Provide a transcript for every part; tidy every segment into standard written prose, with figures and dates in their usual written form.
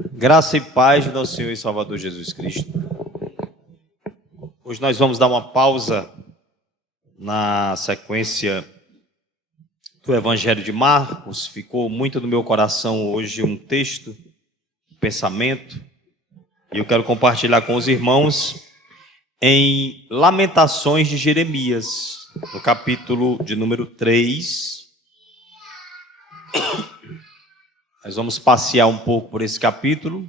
Graça e paz do nosso Senhor e Salvador Jesus Cristo. Hoje nós vamos dar uma pausa na sequência do Evangelho de Marcos. Ficou muito no meu coração hoje um texto, um pensamento, e eu quero compartilhar com os irmãos em Lamentações de Jeremias, no capítulo de número 3. Nós vamos passear um pouco por esse capítulo.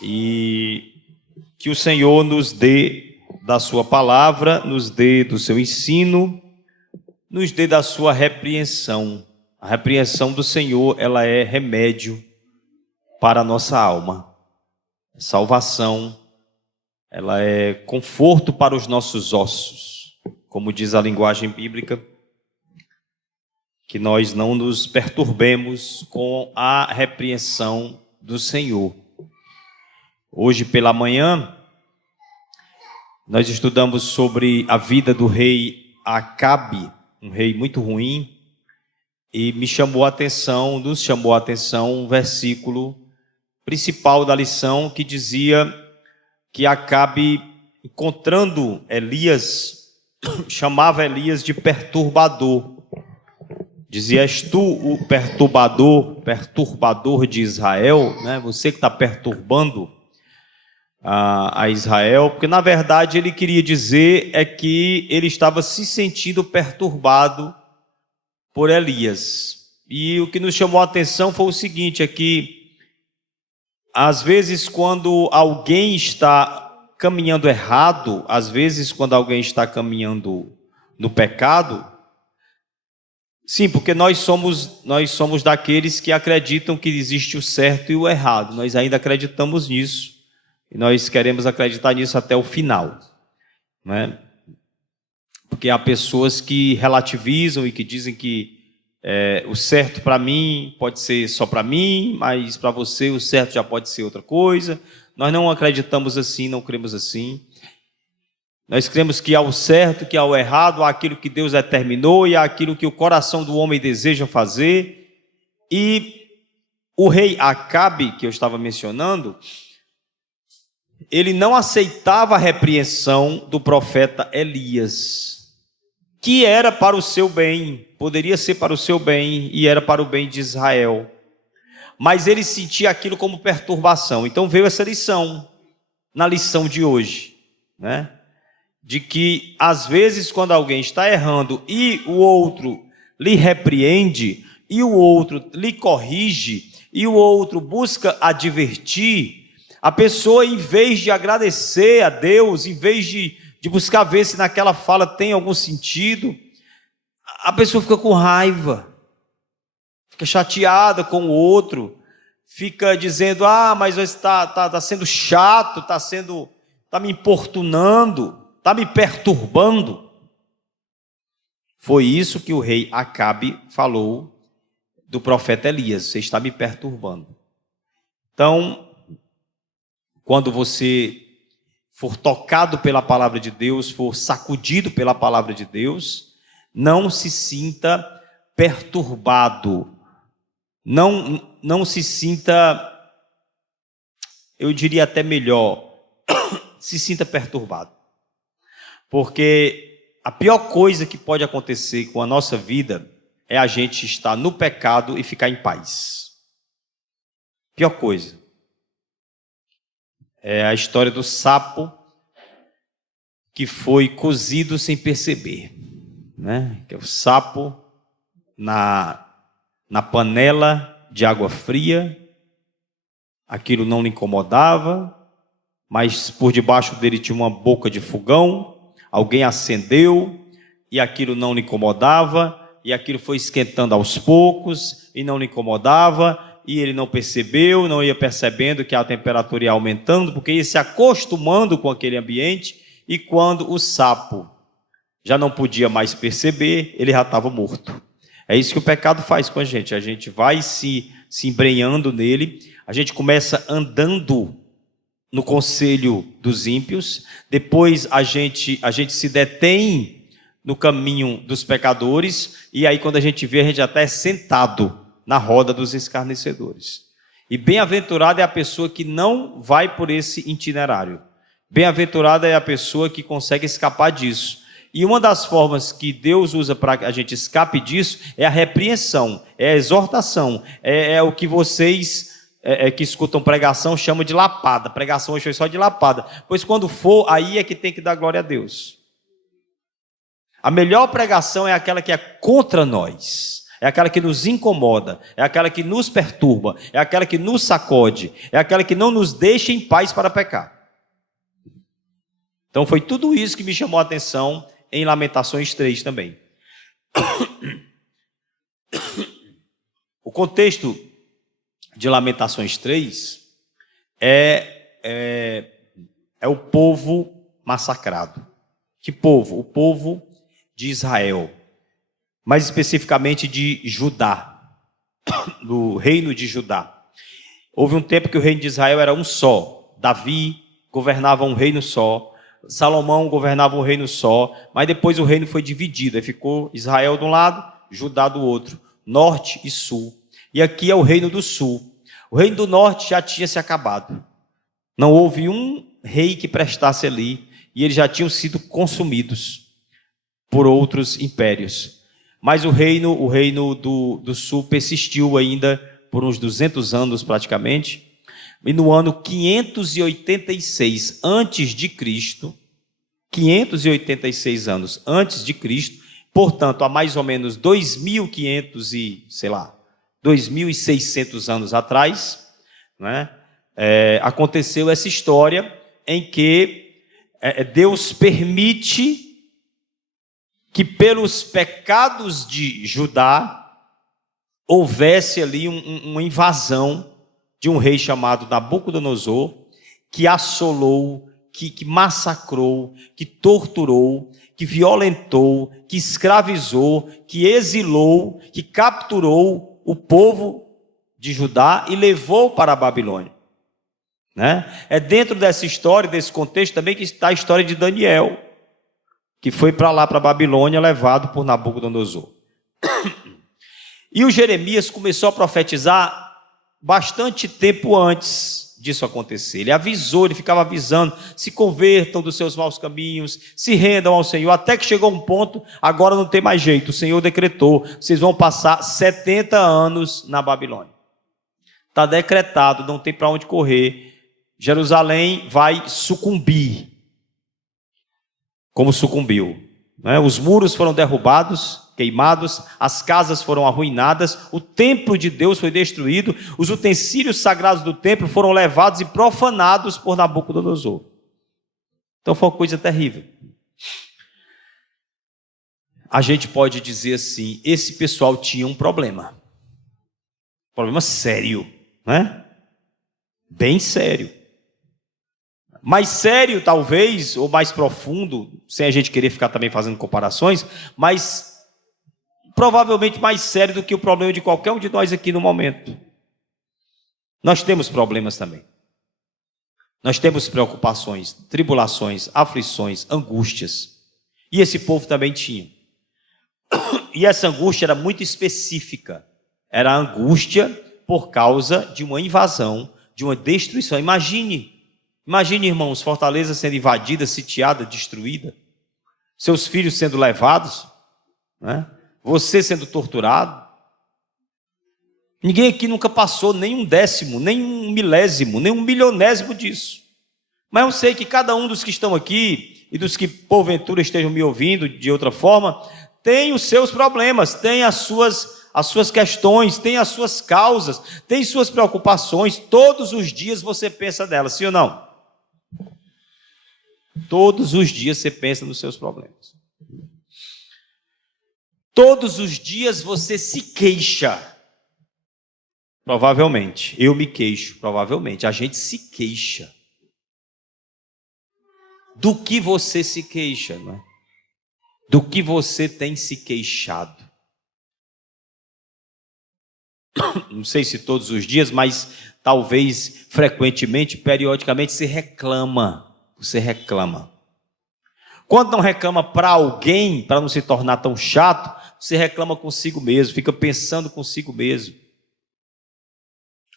E que o Senhor nos dê da sua palavra, nos dê do seu ensino, nos dê da sua repreensão. A repreensão do Senhor, ela é remédio para a nossa alma. Salvação, ela é conforto para os nossos ossos. Como diz a linguagem bíblica, que nós não nos perturbemos com a repreensão do Senhor. Hoje pela manhã, nós estudamos sobre a vida do rei Acabe, um rei muito ruim, e nos chamou a atenção um versículo principal da lição que dizia que Acabe, encontrando Elias, chamava Elias de perturbador. Dizia: és tu o perturbador de Israel, né? Você que está perturbando a Israel, porque na verdade ele queria dizer é que ele estava se sentindo perturbado por Elias. E o que nos chamou a atenção foi o seguinte, é que às vezes quando alguém está caminhando errado, às vezes quando alguém está caminhando no pecado, sim, porque nós somos daqueles que acreditam que existe o certo e o errado. Nós ainda acreditamos nisso. E nós queremos acreditar nisso até o final, né? Porque há pessoas que relativizam e que dizem que o certo para mim pode ser só para mim, mas para você o certo já pode ser outra coisa. Nós não acreditamos assim, não cremos assim. Nós cremos que há o certo, que há o errado, há aquilo que Deus determinou e há aquilo que o coração do homem deseja fazer. E o rei Acabe, que eu estava mencionando, ele não aceitava a repreensão do profeta Elias, que era para o seu bem, poderia ser para o seu bem e era para o bem de Israel. Mas ele sentia aquilo como perturbação. Então veio essa lição, na lição de hoje, né? De que às vezes quando alguém está errando e o outro lhe repreende, e o outro lhe corrige, e o outro busca advertir, a pessoa, em vez de agradecer a Deus, em vez de buscar ver se naquela fala tem algum sentido, a pessoa fica com raiva, fica chateada com o outro, fica dizendo: mas está sendo chato, está me importunando, está me perturbando. Foi isso que o rei Acabe falou do profeta Elias: você está me perturbando. Então, quando você for tocado pela palavra de Deus, for sacudido pela palavra de Deus, não se sinta perturbado. Não se sinta, eu diria até melhor, se sinta perturbado. Porque a pior coisa que pode acontecer com a nossa vida é a gente estar no pecado e ficar em paz. Pior coisa. É a história do sapo que foi cozido sem perceber, né? Que é o sapo na panela de água fria, aquilo não lhe incomodava, mas por debaixo dele tinha uma boca de fogão, alguém acendeu e aquilo não lhe incomodava, e aquilo foi esquentando aos poucos e não lhe incomodava, e ele não percebeu, não ia percebendo que a temperatura ia aumentando, porque ia se acostumando com aquele ambiente, e quando o sapo já não podia mais perceber, ele já estava morto. É isso que o pecado faz com a gente vai se embrenhando nele, a gente começa andando no conselho dos ímpios, depois a gente se detém no caminho dos pecadores, e aí quando a gente vê, a gente até é sentado na roda dos escarnecedores. E bem-aventurada é a pessoa que não vai por esse itinerário. Bem-aventurada é a pessoa que consegue escapar disso. E uma das formas que Deus usa para que a gente escape disso é a repreensão, é a exortação, é o que vocês que escutam pregação chamam de lapada. Pregação hoje foi só de lapada. Pois quando for, aí é que tem que dar glória a Deus. A melhor pregação é aquela que é contra nós. É aquela que nos incomoda, é aquela que nos perturba, é aquela que nos sacode, é aquela que não nos deixa em paz para pecar. Então foi tudo isso que me chamou a atenção em Lamentações 3 também. O contexto de Lamentações 3 é o povo massacrado. Que povo? O povo de Israel. Mais especificamente de Judá, do reino de Judá. Houve um tempo que o reino de Israel era um só. Davi governava um reino só. Salomão governava um reino só, mas depois o reino foi dividido, aí ficou Israel de um lado, Judá do outro, norte e sul. E aqui é o reino do sul. O reino do norte já tinha se acabado. Não houve um rei que prestasse ali, e eles já tinham sido consumidos por outros impérios. Mas o reino do sul persistiu ainda por uns 200 anos praticamente. E no ano 586 antes de Cristo, 586 anos antes de Cristo, portanto, há mais ou menos 2.600 anos atrás, né, aconteceu essa história em que Deus permite que pelos pecados de Judá houvesse ali uma invasão de um rei chamado Nabucodonosor, que assolou, que massacrou, que torturou, que violentou, que escravizou, que exilou, que capturou o povo de Judá e levou para a Babilônia. Né? É dentro dessa história, desse contexto também que está a história de Daniel, que foi para lá, para a Babilônia, levado por Nabucodonosor. E o Jeremias começou a profetizar bastante tempo antes disso acontecer. Ele avisou, ele ficava avisando, se convertam dos seus maus caminhos, se rendam ao Senhor, até que chegou um ponto, agora não tem mais jeito, o Senhor decretou, vocês vão passar 70 anos na Babilônia. Está decretado, não tem para onde correr, Jerusalém vai sucumbir, como sucumbiu. Né? Os muros foram derrubados, queimados, as casas foram arruinadas, o templo de Deus foi destruído, os utensílios sagrados do templo foram levados e profanados por Nabucodonosor. Então foi uma coisa terrível. A gente pode dizer assim, esse pessoal tinha um problema sério, né? Bem sério. Mais sério talvez, ou mais profundo, sem a gente querer ficar também fazendo comparações, mas provavelmente mais sério do que o problema de qualquer um de nós aqui no momento. Nós temos problemas também. Nós temos preocupações, tribulações, aflições, angústias. E esse povo também tinha. E essa angústia era muito específica. Era a angústia por causa de uma invasão, de uma destruição. Imagine, irmãos, Fortaleza sendo invadida, sitiada, destruída. Seus filhos sendo levados, né? Você sendo torturado. Ninguém aqui nunca passou nem um décimo, nem um milésimo, nem um milionésimo disso. Mas eu sei que cada um dos que estão aqui, e dos que porventura estejam me ouvindo de outra forma, tem os seus problemas, tem as suas questões, tem as suas causas, tem suas preocupações. Todos os dias você pensa nelas, sim ou não? Todos os dias você pensa nos seus problemas. Todos os dias você se queixa. Provavelmente. Eu me queixo, provavelmente. A gente se queixa. Do que você se queixa, não é? Do que você tem se queixado. Não sei se todos os dias, mas talvez frequentemente, periodicamente, você reclama. Você reclama. Quando não reclama para alguém, para não se tornar tão chato, você reclama consigo mesmo, fica pensando consigo mesmo.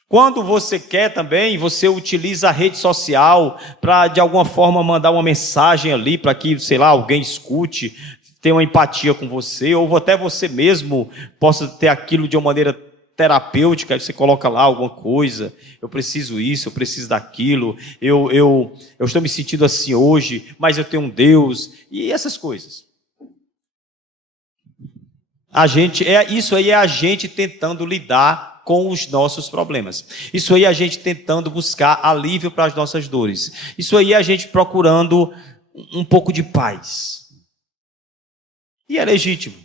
Quando você quer também, você utiliza a rede social para de alguma forma mandar uma mensagem ali para que, sei lá, alguém escute, tenha uma empatia com você, ou até você mesmo possa ter aquilo de uma maneira terapêutica. Aí você coloca lá alguma coisa, eu preciso isso, eu preciso daquilo, eu estou me sentindo assim hoje, mas eu tenho um Deus, e essas coisas. Isso aí é a gente tentando lidar com os nossos problemas. Isso aí é a gente tentando buscar alívio para as nossas dores. Isso aí é a gente procurando um pouco de paz. E é legítimo.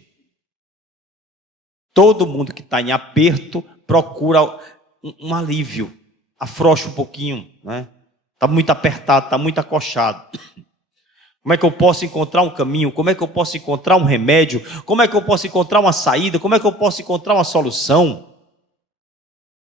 Todo mundo que está em aperto procura um alívio. Afrouxa um pouquinho, né? Está muito apertado, está muito acochado. Como é que eu posso encontrar um caminho? Como é que eu posso encontrar um remédio? Como é que eu posso encontrar uma saída? Como é que eu posso encontrar uma solução?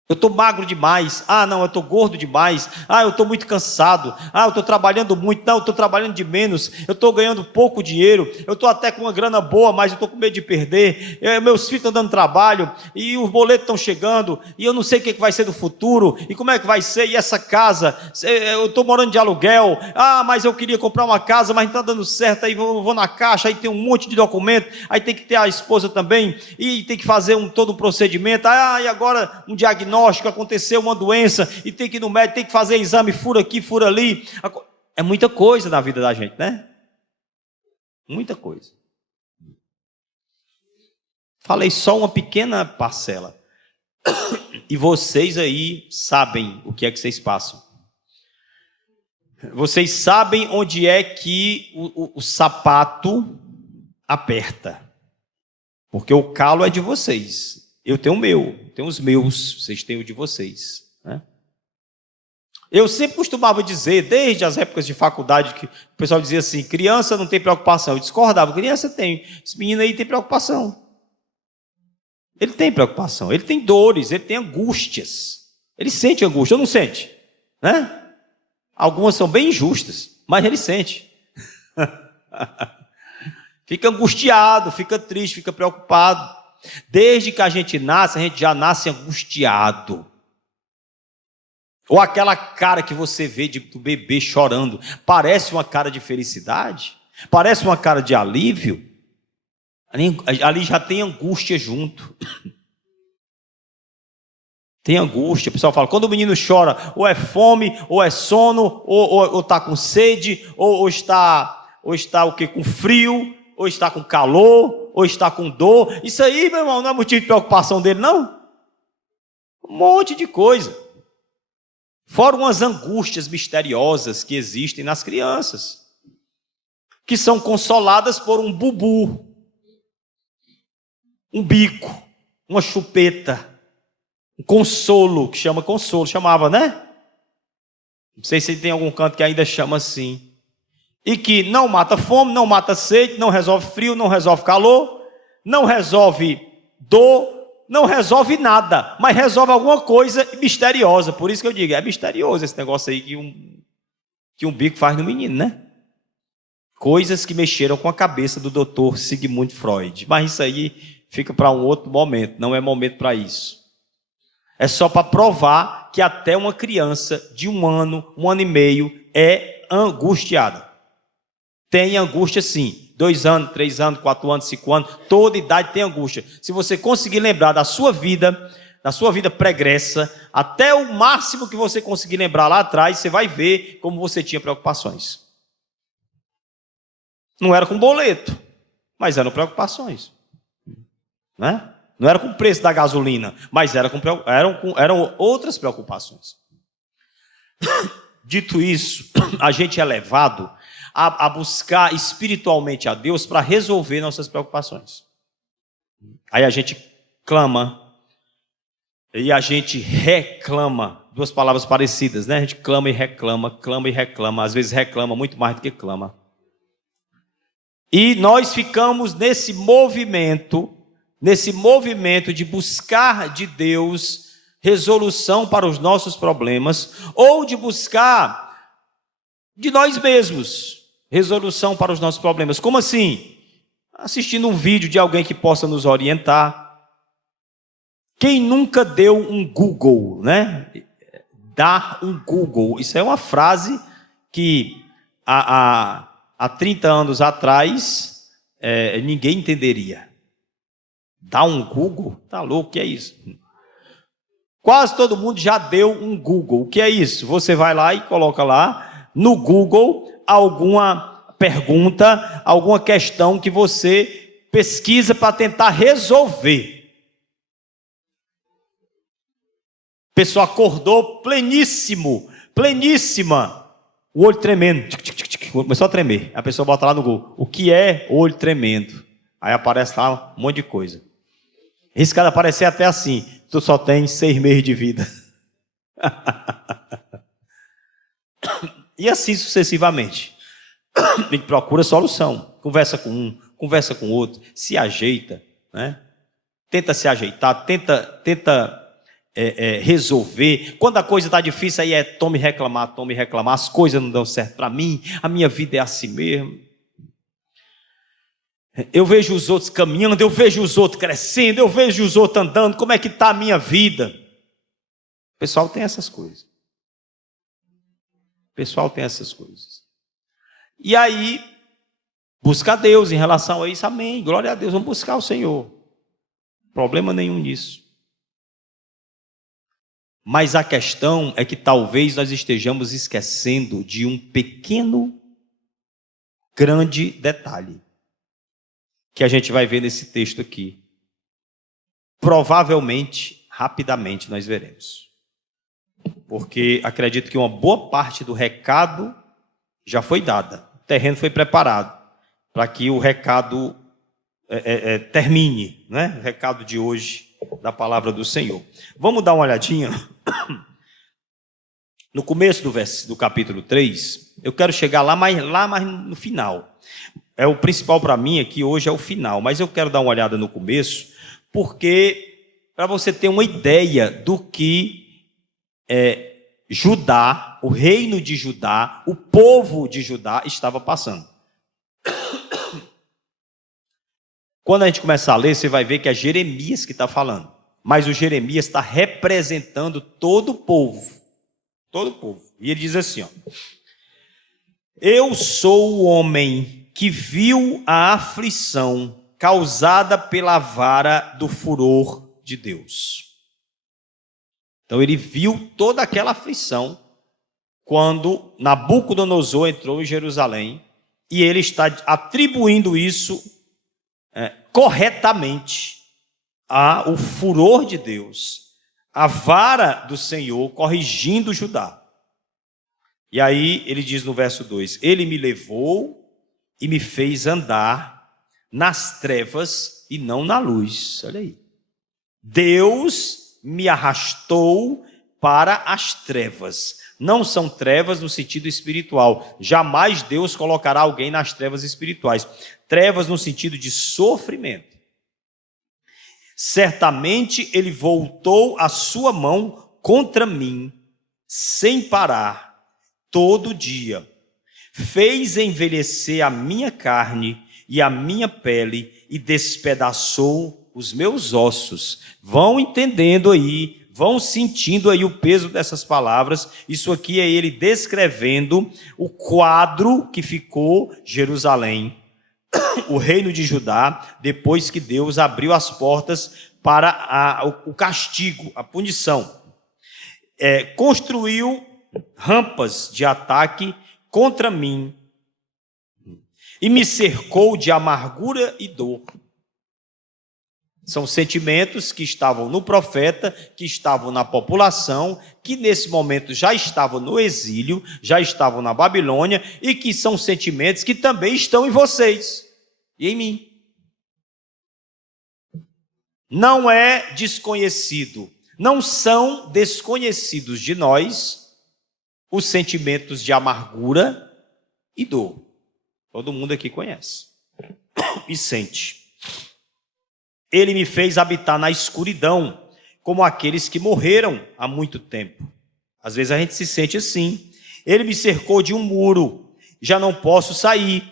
Eu estou magro demais. Não, eu estou gordo demais. Eu estou muito cansado. Eu estou trabalhando muito. Não, eu estou trabalhando de menos. Eu estou ganhando pouco dinheiro. Eu estou até com uma grana boa, mas eu estou com medo de perder. Meus filhos estão dando trabalho e os boletos estão chegando e eu não sei o que vai ser do futuro e como é que vai ser. E essa casa, eu estou morando de aluguel. Mas eu queria comprar uma casa, mas não está dando certo. Aí eu vou na caixa, aí tem um monte de documento. Aí tem que ter a esposa também e tem que fazer todo um procedimento. E agora um diagnóstico. Aconteceu uma doença e tem que ir no médico, tem que fazer exame, fura aqui, fura ali. É muita coisa na vida da gente, né? Muita coisa. Falei só uma pequena parcela. E vocês aí sabem o que é que vocês passam. Vocês sabem onde é que o sapato aperta. Porque o calo é de vocês. Eu tenho o meu, tenho os meus, vocês têm o de vocês, né? Eu sempre costumava dizer, desde as épocas de faculdade, que o pessoal dizia assim, criança não tem preocupação. Eu discordava, criança tem, esse menino aí tem preocupação. Ele tem preocupação, ele tem dores, ele tem angústias. Ele sente angústia, ou não sente, né? Algumas são bem injustas, mas ele sente. Fica angustiado, fica triste, fica preocupado. Desde que a gente nasce, a gente já nasce angustiado. Ou aquela cara que você vê do bebê chorando, parece uma cara de felicidade? Parece uma cara de alívio? Ali já tem angústia junto. Tem angústia. O pessoal fala, quando o menino chora, ou é fome, ou é sono, ou está com sede, ou está o quê? Com frio, ou está com calor, ou está com dor. Isso aí, meu irmão, não é motivo de preocupação dele, não? Um monte de coisa. Fora umas angústias misteriosas que existem nas crianças, que são consoladas por um bubu, um bico, uma chupeta, um consolo, que chama consolo, chamava, né? Não sei se tem algum canto que ainda chama assim. E que não mata fome, não mata sede, não resolve frio, não resolve calor, não resolve dor, não resolve nada, mas resolve alguma coisa misteriosa. Por isso que eu digo, é misterioso esse negócio aí que um bico faz no menino, né? Coisas que mexeram com a cabeça do doutor Sigmund Freud. Mas isso aí fica para um outro momento, não é momento para isso. É só para provar que até uma criança de 1 ano e meio é angustiada. Tem angústia sim, 2 anos, 3 anos, 4 anos, 5 anos, toda idade tem angústia. Se você conseguir lembrar da sua vida pregressa, até o máximo que você conseguir lembrar lá atrás, você vai ver como você tinha preocupações. Não era com boleto, mas eram preocupações, né? Não era com o preço da gasolina, mas eram outras preocupações. Dito isso, a gente é levado a buscar espiritualmente a Deus para resolver nossas preocupações. Aí a gente clama e a gente reclama, 2 palavras parecidas, né? A gente clama e reclama, às vezes reclama muito mais do que clama. E nós ficamos nesse movimento de buscar de Deus resolução para os nossos problemas, ou de buscar de nós mesmos. resolução para os nossos problemas. Como assim? Assistindo um vídeo de alguém que possa nos orientar. Quem nunca deu um Google, né? Dar um Google. Isso é uma frase que há 30 anos atrás ninguém entenderia. Dar um Google? Tá louco, o que é isso? Quase todo mundo já deu um Google. O que é isso? Você vai lá e coloca lá no Google alguma pergunta, alguma questão que você pesquisa para tentar resolver. A pessoa acordou pleníssimo, pleníssima, o olho tremendo, começou a tremer. A pessoa bota lá no Google, o que é olho tremendo? Aí aparece lá um monte de coisa. Riscado aparecer até assim, tu só tem 6 meses de vida. E assim sucessivamente. A gente procura solução, conversa com um, conversa com outro, se ajeita, né? Tenta se ajeitar, tenta resolver. Quando a coisa está difícil, aí tome reclamar, as coisas não dão certo para mim, a minha vida é assim mesmo. Eu vejo os outros caminhando, eu vejo os outros crescendo, eu vejo os outros andando, como é que está a minha vida? O pessoal tem essas coisas. O pessoal tem essas coisas. E aí, busca a Deus em relação a isso, amém, glória a Deus, vamos buscar o Senhor. Problema nenhum nisso. Mas a questão é que talvez nós estejamos esquecendo de um pequeno, grande detalhe, que a gente vai ver nesse texto aqui. Provavelmente, rapidamente nós veremos. Porque acredito que uma boa parte do recado já foi dada. O terreno foi preparado para que o recado termine, né? O recado de hoje da palavra do Senhor. Vamos dar uma olhadinha no começo do capítulo 3. Eu quero chegar lá mais no final. O principal para mim aqui hoje é o final, mas eu quero dar uma olhada no começo, porque para você ter uma ideia do que Judá, o reino de Judá, o povo de Judá estava passando. Quando a gente começar a ler, você vai ver que é Jeremias que está falando, mas o Jeremias está representando todo o povo, e ele diz assim, ó: eu sou o homem que viu a aflição causada pela vara do furor de Deus. Então ele viu toda aquela aflição quando Nabucodonosor entrou em Jerusalém, e ele está atribuindo isso corretamente ao furor de Deus, a vara do Senhor corrigindo Judá. E aí ele diz no verso 2, ele me levou e me fez andar nas trevas e não na luz. Olha aí. Deus me arrastou para as trevas. Não são trevas no sentido espiritual. Jamais Deus colocará alguém nas trevas espirituais. Trevas no sentido de sofrimento. Certamente ele voltou a sua mão contra mim, sem parar, todo dia. Fez envelhecer a minha carne e a minha pele e despedaçou os meus ossos. Vão entendendo aí, vão sentindo aí o peso dessas palavras. Isso aqui é ele descrevendo o quadro que ficou Jerusalém, o reino de Judá, depois que Deus abriu as portas para o castigo, a punição. Construiu rampas de ataque contra mim e me cercou de amargura e dor. São sentimentos que estavam no profeta, que estavam na população, que nesse momento já estavam no exílio, já estavam na Babilônia, e que são sentimentos que também estão em vocês e em mim. Não é desconhecido, não são desconhecidos de nós os sentimentos de amargura e dor. Todo mundo aqui conhece e sente. Ele me fez habitar na escuridão, como aqueles que morreram há muito tempo. Às vezes a gente se sente assim. Ele me cercou de um muro já não posso sair, me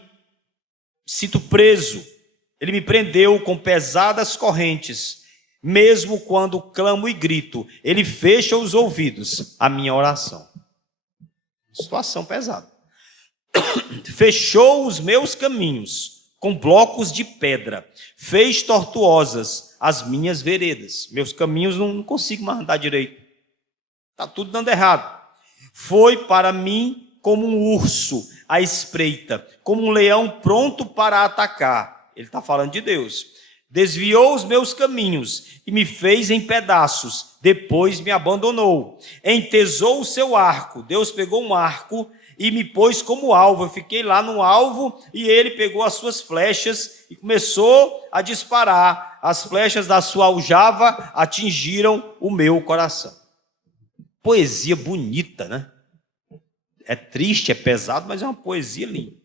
sinto preso. Ele me prendeu com pesadas correntes, mesmo quando clamo e grito, ele fecha os ouvidos à minha oração. Situação pesada. Fechou os meus caminhos com blocos de pedra, fez tortuosas as minhas veredas. Meus caminhos não consigo mais andar direito. Está tudo dando errado. Foi para mim como um urso à espreita, como um leão pronto para atacar. Ele está falando de Deus. Desviou os meus caminhos e me fez em pedaços, depois me abandonou. Entesou o seu arco. Deus pegou um arco e me pôs como alvo. Eu fiquei lá no alvo e ele pegou as suas flechas e começou a disparar. As flechas da sua aljava atingiram o meu coração. Poesia bonita, né? É triste, é pesado, mas é uma poesia linda.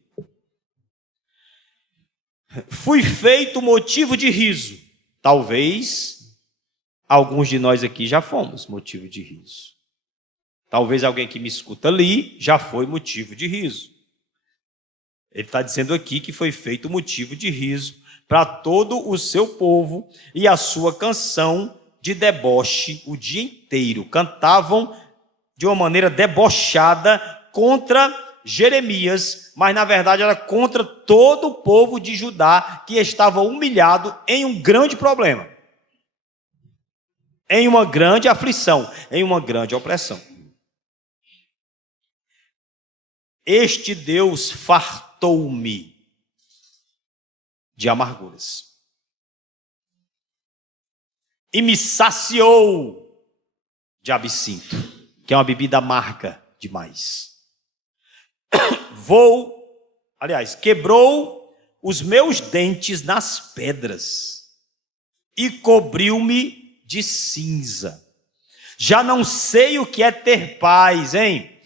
Fui feito motivo de riso. Talvez alguns de nós aqui já fomos motivo de riso. Talvez alguém que me escuta ali já foi motivo de riso. Ele está dizendo aqui que foi feito motivo de riso para todo o seu povo, e a sua canção de deboche o dia inteiro. Cantavam de uma maneira debochada contra Jeremias, mas na verdade era contra todo o povo de Judá que estava humilhado em um grande problema, em uma grande aflição, em uma grande opressão. Este Deus fartou-me de amarguras e me saciou de absinto, que é uma bebida amarga demais. Quebrou os meus dentes nas pedras e cobriu-me de cinza. Já não sei o que é ter paz, hein?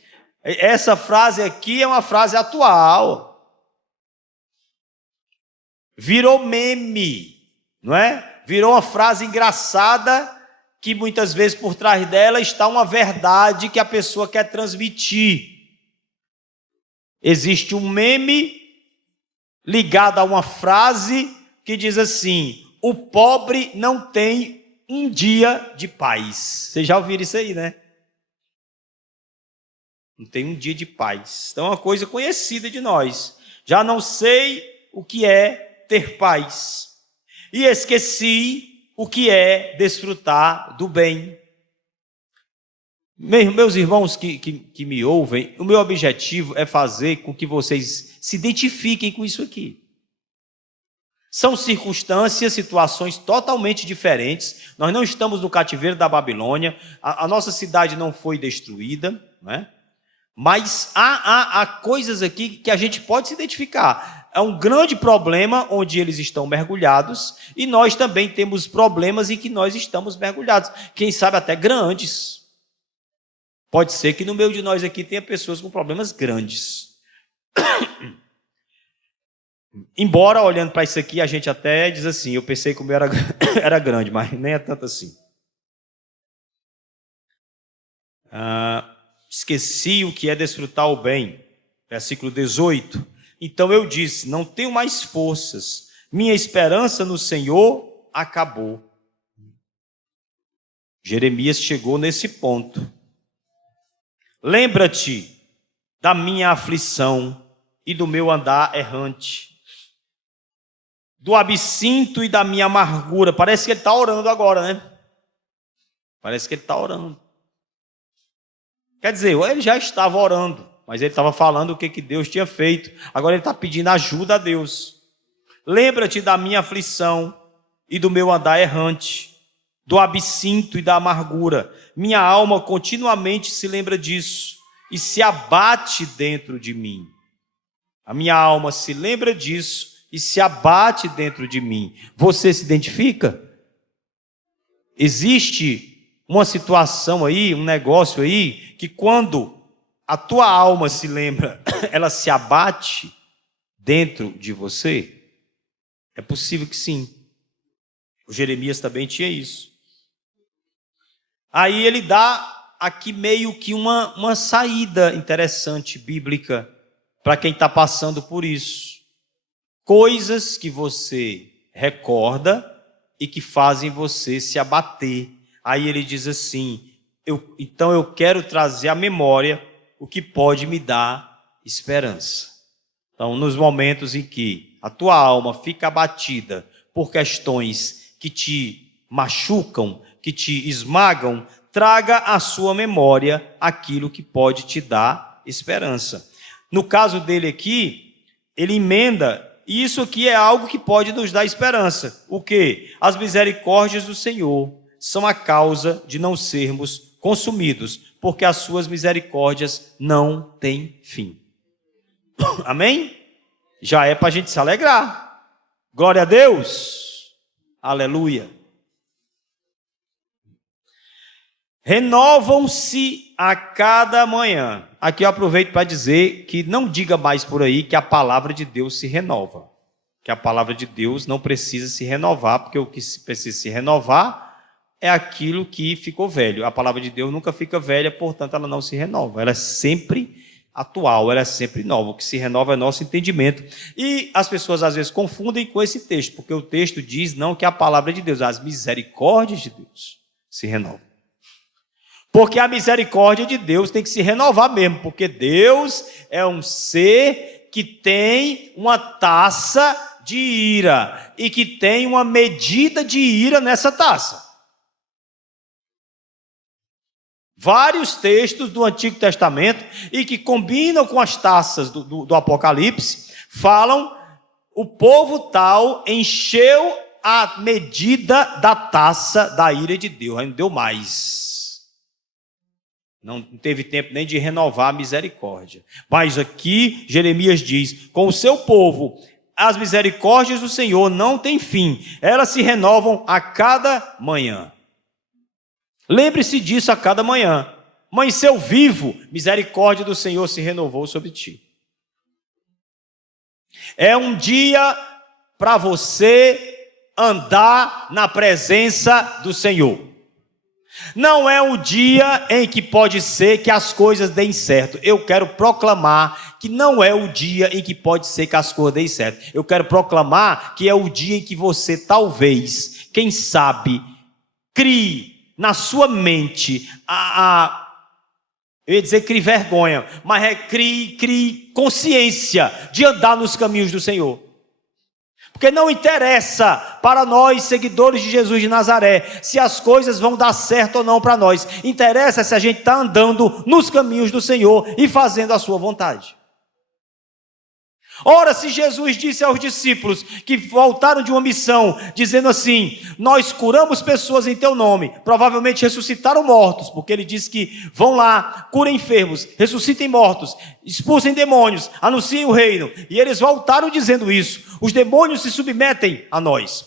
Essa frase aqui é uma frase atual. Virou meme, não é? Virou uma frase engraçada que muitas vezes por trás dela está uma verdade que a pessoa quer transmitir. Existe um meme ligado a uma frase que diz assim: o pobre não tem um dia de paz. Vocês já ouviram isso aí, né? Não tem um dia de paz. Então é uma coisa conhecida de nós. Já não sei o que é ter paz. E esqueci o que é desfrutar do bem. Meus irmãos que me ouvem, o meu objetivo é fazer com que vocês se identifiquem com isso aqui. São circunstâncias, situações totalmente diferentes. Nós não estamos no cativeiro da Babilônia, a nossa cidade não foi destruída, não é? Mas há coisas aqui que a gente pode se identificar. É um grande problema onde eles estão mergulhados, e nós também temos problemas em que nós estamos mergulhados. Quem sabe até grandes. Pode ser que no meio de nós aqui tenha pessoas com problemas grandes. Embora, olhando para isso aqui, a gente até diz assim, eu pensei que o meu era grande, mas nem é tanto assim. Esqueci o que é desfrutar o bem. Versículo 18. Então eu disse, não tenho mais forças, minha esperança no Senhor acabou. Jeremias chegou nesse ponto. Lembra-te da minha aflição e do meu andar errante, do absinto e da minha amargura. Parece que ele está orando agora, né? Parece que ele está orando. Quer dizer, ele já estava orando, mas ele estava falando o que Deus tinha feito. Agora ele está pedindo ajuda a Deus. Lembra-te da minha aflição e do meu andar errante, do absinto e da amargura. Minha alma continuamente se lembra disso e se abate dentro de mim. A minha alma se lembra disso e se abate dentro de mim. Você se identifica? Existe uma situação aí, um negócio aí, que quando a tua alma se lembra, ela se abate dentro de você? É possível que sim. O Jeremias também tinha isso. Aí ele dá aqui meio que uma saída interessante, bíblica, para quem está passando por isso. Coisas que você recorda e que fazem você se abater. Aí ele diz assim, então eu quero trazer à memória o que pode me dar esperança. Então, nos momentos em que a tua alma fica abatida por questões que te machucam, que te esmagam, traga à sua memória aquilo que pode te dar esperança. No caso dele aqui, ele emenda, e isso aqui é algo que pode nos dar esperança. O quê? As misericórdias do Senhor são a causa de não sermos consumidos, porque as suas misericórdias não têm fim. Amém? Já é para a gente se alegrar. Glória a Deus. Aleluia. Renovam-se a cada manhã. Aqui eu aproveito para dizer que não diga mais por aí que a palavra de Deus se renova. Que a palavra de Deus não precisa se renovar, porque o que precisa se renovar é aquilo que ficou velho. A palavra de Deus nunca fica velha, portanto ela não se renova. Ela é sempre atual, ela é sempre nova. O que se renova é nosso entendimento. E as pessoas às vezes confundem com esse texto, porque o texto diz não que a palavra de Deus, as misericórdias de Deus se renovam. Porque a misericórdia de Deus tem que se renovar mesmo, porque Deus é um ser que tem uma taça de ira e que tem uma medida de ira nessa taça. Vários textos do Antigo Testamento e que combinam com as taças do Apocalipse falam: o povo tal encheu a medida da taça da ira de Deus, aí não deu mais. Não teve tempo nem de renovar a misericórdia. Mas aqui Jeremias diz: com o seu povo, as misericórdias do Senhor não têm fim, elas se renovam a cada manhã. Lembre-se disso a cada manhã. Amanheceu vivo, misericórdia do Senhor se renovou sobre ti. É um dia para você andar na presença do Senhor. Não é um dia em que pode ser que as coisas deem certo. Eu quero proclamar que não é o dia em que pode ser que as coisas deem certo. Eu quero proclamar que é o dia em que você talvez, quem sabe, crie na sua mente eu ia dizer crie vergonha, mas crie consciência de andar nos caminhos do Senhor. Porque não interessa para nós, seguidores de Jesus de Nazaré, se as coisas vão dar certo ou não para nós. Interessa se a gente está andando nos caminhos do Senhor e fazendo a sua vontade. Ora, se Jesus disse aos discípulos que voltaram de uma missão, dizendo assim: nós curamos pessoas em teu nome, provavelmente ressuscitaram mortos, porque ele disse que vão lá, curem enfermos, ressuscitem mortos, expulsem demônios, anunciem o reino, e eles voltaram dizendo isso. Os demônios se submetem a nós,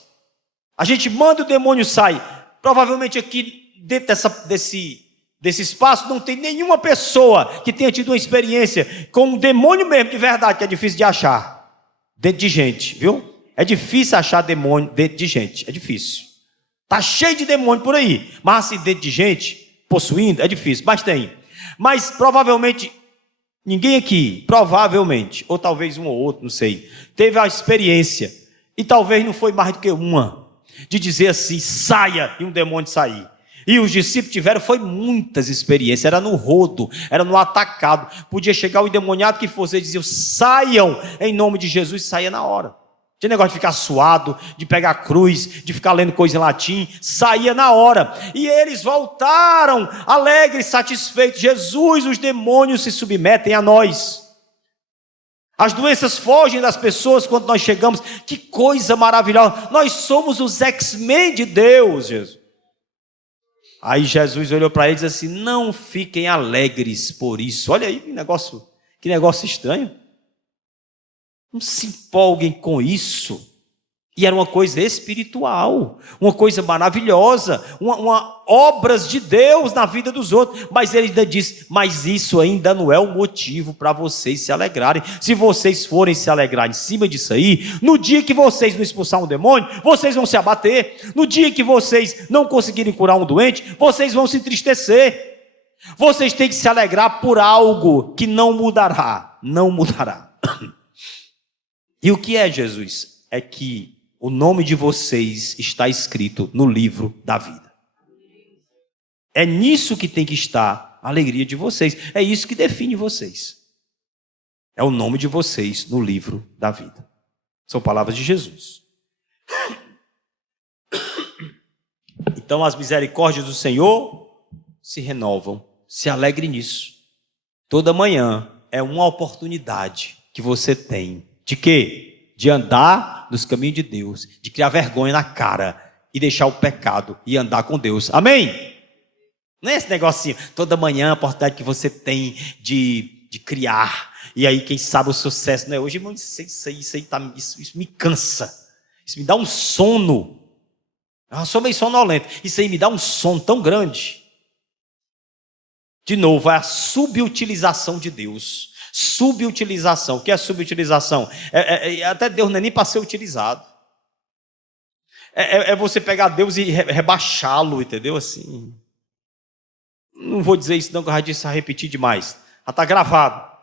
a gente manda o demônio sair. Provavelmente aqui dentro desse espaço não tem nenhuma pessoa que tenha tido uma experiência com um demônio mesmo de verdade, que é difícil de achar dentro de gente, viu? É difícil achar demônio dentro de gente, é difícil. Tá cheio de demônio por aí, mas assim dentro de gente possuindo é difícil, mas tem. Mas provavelmente ninguém aqui, provavelmente, ou talvez um ou outro, não sei, teve a experiência, e talvez não foi mais do que uma, de dizer assim: saia, e um demônio sair. E os discípulos tiveram, foi muitas experiências, era no rodo, era no atacado. Podia chegar o endemoniado que fosse, eles diziam: saiam em nome de Jesus, saia na hora. Tinha negócio de ficar suado, de pegar a cruz, de ficar lendo coisa em latim, saía na hora. E eles voltaram alegres, satisfeitos. Jesus, os demônios se submetem a nós. As doenças fogem das pessoas quando nós chegamos. Que coisa maravilhosa, nós somos os X-Men de Deus, Jesus. Aí Jesus olhou para eles e disse assim: não fiquem alegres por isso. Olha aí, que negócio estranho. Não se empolguem com isso. E era uma coisa espiritual, uma coisa maravilhosa, uma obras de Deus na vida dos outros. Mas ele ainda disse: mas isso ainda não é o motivo para vocês se alegrarem. Se vocês forem se alegrar em cima disso aí, no dia que vocês não expulsar um demônio, vocês vão se abater. No dia que vocês não conseguirem curar um doente, vocês vão se entristecer. Vocês têm que se alegrar por algo que não mudará. Não mudará. E o que é, Jesus? É que o nome de vocês está escrito no livro da vida. É nisso que tem que estar a alegria de vocês. É isso que define vocês. É o nome de vocês no livro da vida. São palavras de Jesus. Então as misericórdias do Senhor se renovam. Se alegre nisso. Toda manhã é uma oportunidade que você tem. De quê? De andar nos caminhos de Deus. De criar vergonha na cara. E deixar o pecado e andar com Deus. Amém? Não é esse negocinho. Toda manhã a oportunidade que você tem de criar. E aí quem sabe o sucesso. Não é hoje, irmão, isso me cansa. Isso me dá um sono. Eu sou meio sonolento. Isso aí me dá um sono tão grande. De novo, é a subutilização de Deus. Subutilização. O que é subutilização? Até Deus não é nem para ser utilizado. É você pegar Deus e rebaixá-lo, entendeu? Assim. Não vou dizer isso não, que eu já disse a repetir demais. Já está gravado.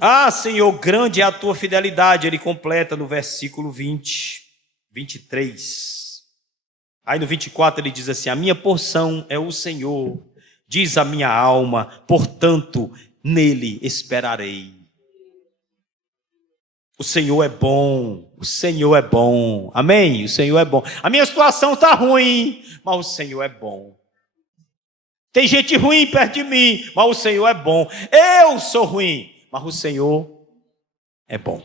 Ah, Senhor, grande é a tua fidelidade. Ele completa no versículo 23. Aí no 24 ele diz assim: a minha porção é o Senhor, diz a minha alma, portanto nele esperarei. O Senhor é bom, o Senhor é bom, amém? O Senhor é bom. A minha situação está ruim, mas o Senhor é bom. Tem gente ruim perto de mim, mas o Senhor é bom. Eu sou ruim, mas o Senhor é bom.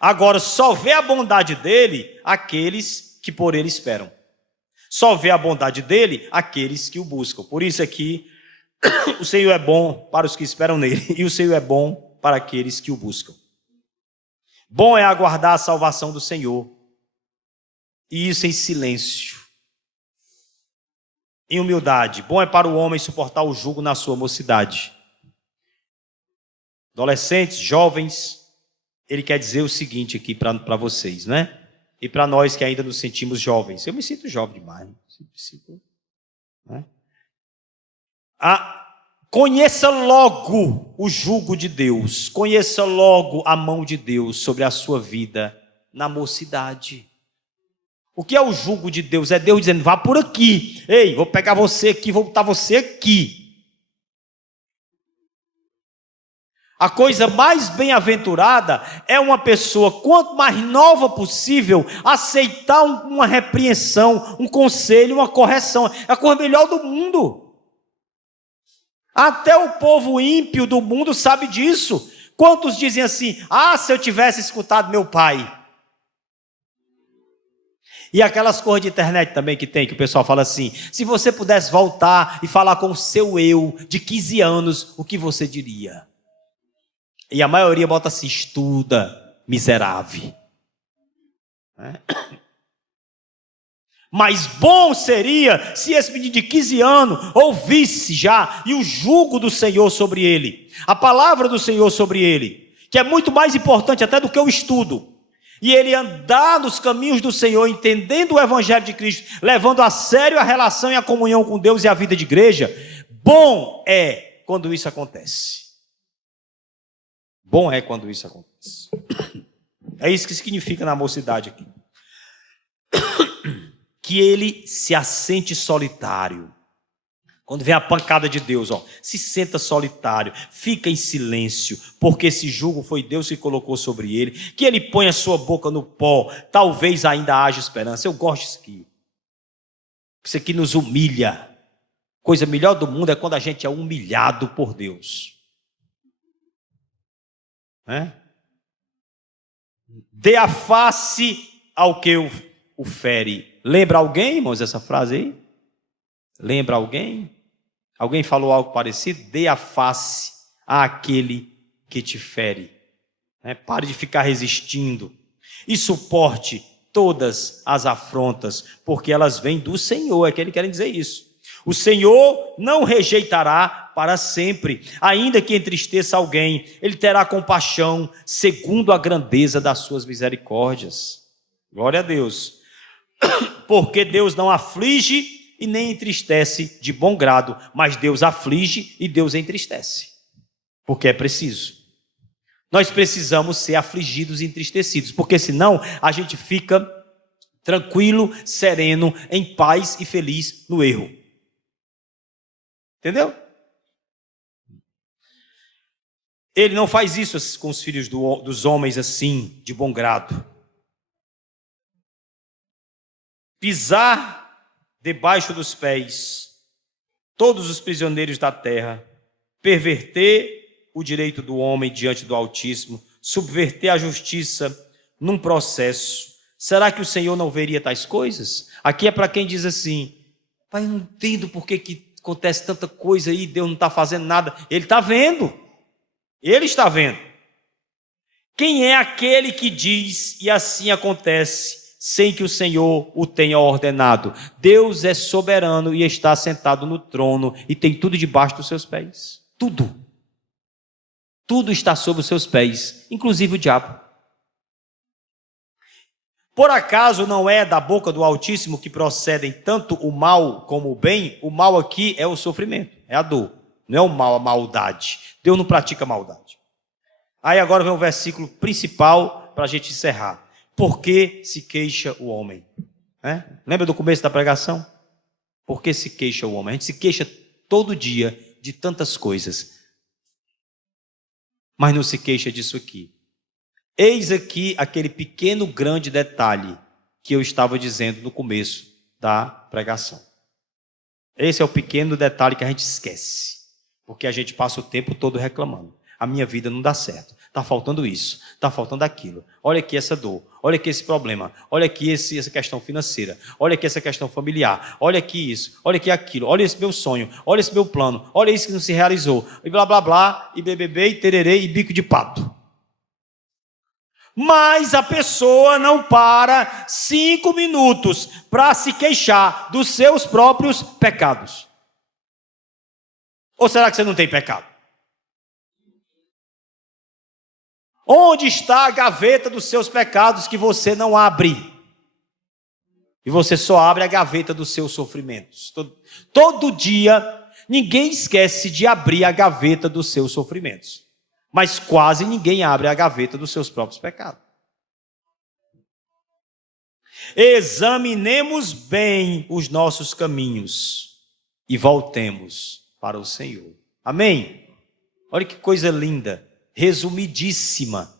Agora, só vê a bondade dele aqueles que por ele esperam. Só vê a bondade dele aqueles que o buscam. Por isso aqui, o Senhor é bom para os que esperam nele, e o Senhor é bom para aqueles que o buscam. Bom é aguardar a salvação do Senhor, e isso em silêncio, em humildade. Bom é para o homem suportar o jugo na sua mocidade. Adolescentes, jovens, ele quer dizer o seguinte aqui para vocês, né? E para nós que ainda nos sentimos jovens. Eu me sinto jovem demais. Né? Conheça logo o jugo de Deus. Conheça logo a mão de Deus sobre a sua vida na mocidade. O que é o jugo de Deus? É Deus dizendo: vá por aqui. Ei, vou pegar você aqui, vou botar você aqui. A coisa mais bem-aventurada é uma pessoa, quanto mais nova possível, aceitar uma repreensão, um conselho, uma correção. É a coisa melhor do mundo. Até o povo ímpio do mundo sabe disso. Quantos dizem assim: ah, se eu tivesse escutado meu pai. E aquelas coisas de internet também que tem, que o pessoal fala assim: se você pudesse voltar e falar com o seu eu de 15 anos, o que você diria? E a maioria bota assim: estuda, miserável. Mas bom seria se esse menino de 15 anos ouvisse já e o jugo do Senhor sobre ele, a palavra do Senhor sobre ele, que é muito mais importante até do que o estudo. E ele andar nos caminhos do Senhor, entendendo o Evangelho de Cristo, levando a sério a relação e a comunhão com Deus e a vida de igreja. Bom é quando isso acontece. Bom é quando isso acontece. É isso que significa na mocidade aqui. Que ele se assente solitário. Quando vem a pancada de Deus, se senta solitário, fica em silêncio, porque esse jugo foi Deus que colocou sobre ele. Que ele põe a sua boca no pó, talvez ainda haja esperança. Eu gosto disso aqui. Isso aqui nos humilha. Coisa melhor do mundo é quando a gente é humilhado por Deus. Dê a face ao que o fere. Lembra alguém, irmãos, essa frase aí? Lembra alguém? Alguém falou algo parecido? Dê a face àquele que te fere. Pare de ficar resistindo. E suporte todas as afrontas, porque elas vêm do Senhor. É que eles querem dizer isso. O Senhor não rejeitará para sempre. Ainda que entristeça alguém, Ele terá compaixão segundo a grandeza das suas misericórdias. Glória a Deus. Porque Deus não aflige e nem entristece de bom grado, mas Deus aflige e Deus entristece, porque é preciso. Nós precisamos ser afligidos e entristecidos, porque senão a gente fica tranquilo, sereno, em paz e feliz no erro. Entendeu? Ele não faz isso com os filhos dos homens assim, de bom grado. Pisar debaixo dos pés todos os prisioneiros da terra, perverter o direito do homem diante do Altíssimo, subverter a justiça num processo. Será que o Senhor não veria tais coisas? Aqui é para quem diz assim: pai, eu não entendo por que acontece tanta coisa aí, Deus não está fazendo nada. Ele está vendo. Ele está vendo. Quem é aquele que diz e assim acontece, sem que o Senhor o tenha ordenado? Deus é soberano e está sentado no trono e tem tudo debaixo dos seus pés. Tudo. Tudo está sob os seus pés, inclusive o diabo. Por acaso não é da boca do Altíssimo que procedem tanto o mal como o bem? O mal aqui é o sofrimento, é a dor. Não é o mal, a maldade. Deus não pratica maldade. Aí agora vem o versículo principal para a gente encerrar. Por que se queixa o homem? Lembra do começo da pregação? Por que se queixa o homem? A gente se queixa todo dia de tantas coisas, mas não se queixa disso aqui. Eis aqui aquele pequeno grande detalhe que eu estava dizendo no começo da pregação. Esse é o pequeno detalhe que a gente esquece, porque a gente passa o tempo todo reclamando. A minha vida não dá certo, está faltando isso, está faltando aquilo. Olha aqui essa dor, olha aqui esse problema, olha aqui essa questão financeira, olha aqui essa questão familiar, olha aqui isso, olha aqui aquilo, olha esse meu sonho, olha esse meu plano, olha isso que não se realizou, e blá blá blá, e bebê, e tererê, e bico de pato. Mas a pessoa não para 5 minutos para se queixar dos seus próprios pecados. Ou será que você não tem pecado? Onde está a gaveta dos seus pecados que você não abre? E você só abre a gaveta dos seus sofrimentos. Todo dia, ninguém esquece de abrir a gaveta dos seus sofrimentos. Mas quase ninguém abre a gaveta dos seus próprios pecados. Examinemos bem os nossos caminhos e voltemos para o Senhor. Amém? Olha que coisa linda, resumidíssima,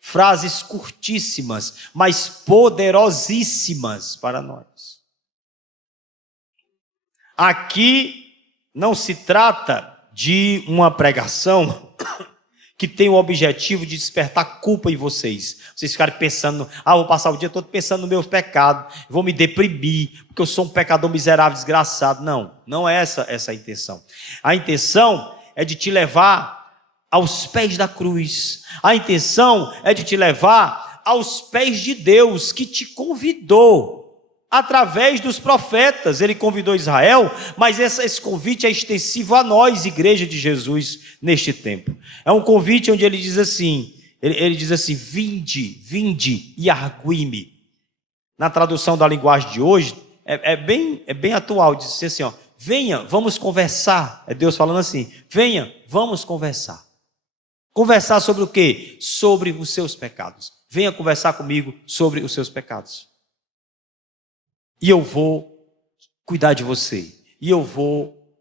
frases curtíssimas, mas poderosíssimas para nós. Aqui não se trata de uma pregação que tem o objetivo de despertar culpa em vocês. Vocês ficarem pensando, vou passar o dia todo pensando no meu pecado, vou me deprimir, porque eu sou um pecador miserável, desgraçado. Não é essa a intenção. A intenção é de te levar aos pés da cruz. A intenção é de te levar aos pés de Deus, que te convidou. Através dos profetas, ele convidou Israel, mas esse convite é extensivo a nós, igreja de Jesus, neste tempo. É um convite onde ele diz assim, vinde e argui-me. Na tradução da linguagem de hoje, é bem atual, diz assim, venha, vamos conversar. É Deus falando assim, venha, vamos conversar. Conversar sobre o quê? Sobre os seus pecados. Venha conversar comigo sobre os seus pecados. E eu vou cuidar de você, e eu vou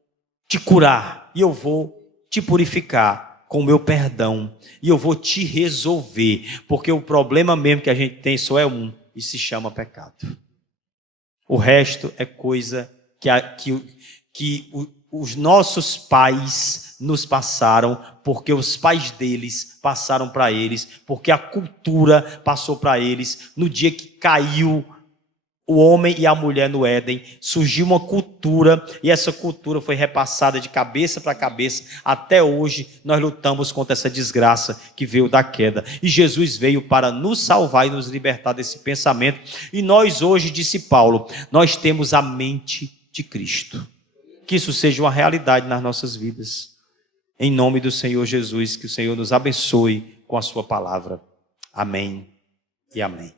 te curar, e eu vou te purificar com o meu perdão, e eu vou te resolver, porque o problema mesmo que a gente tem só é um, e se chama pecado. O resto é coisa que os nossos pais nos passaram, porque os pais deles passaram para eles, porque a cultura passou para eles. No dia que caiu o homem e a mulher no Éden, surgiu uma cultura, e essa cultura foi repassada de cabeça para cabeça. Até hoje nós lutamos contra essa desgraça que veio da queda, e Jesus veio para nos salvar e nos libertar desse pensamento. E nós hoje, disse Paulo, nós temos a mente de Cristo. Que isso seja uma realidade nas nossas vidas, em nome do Senhor Jesus. Que o Senhor nos abençoe com a sua palavra. Amém e amém.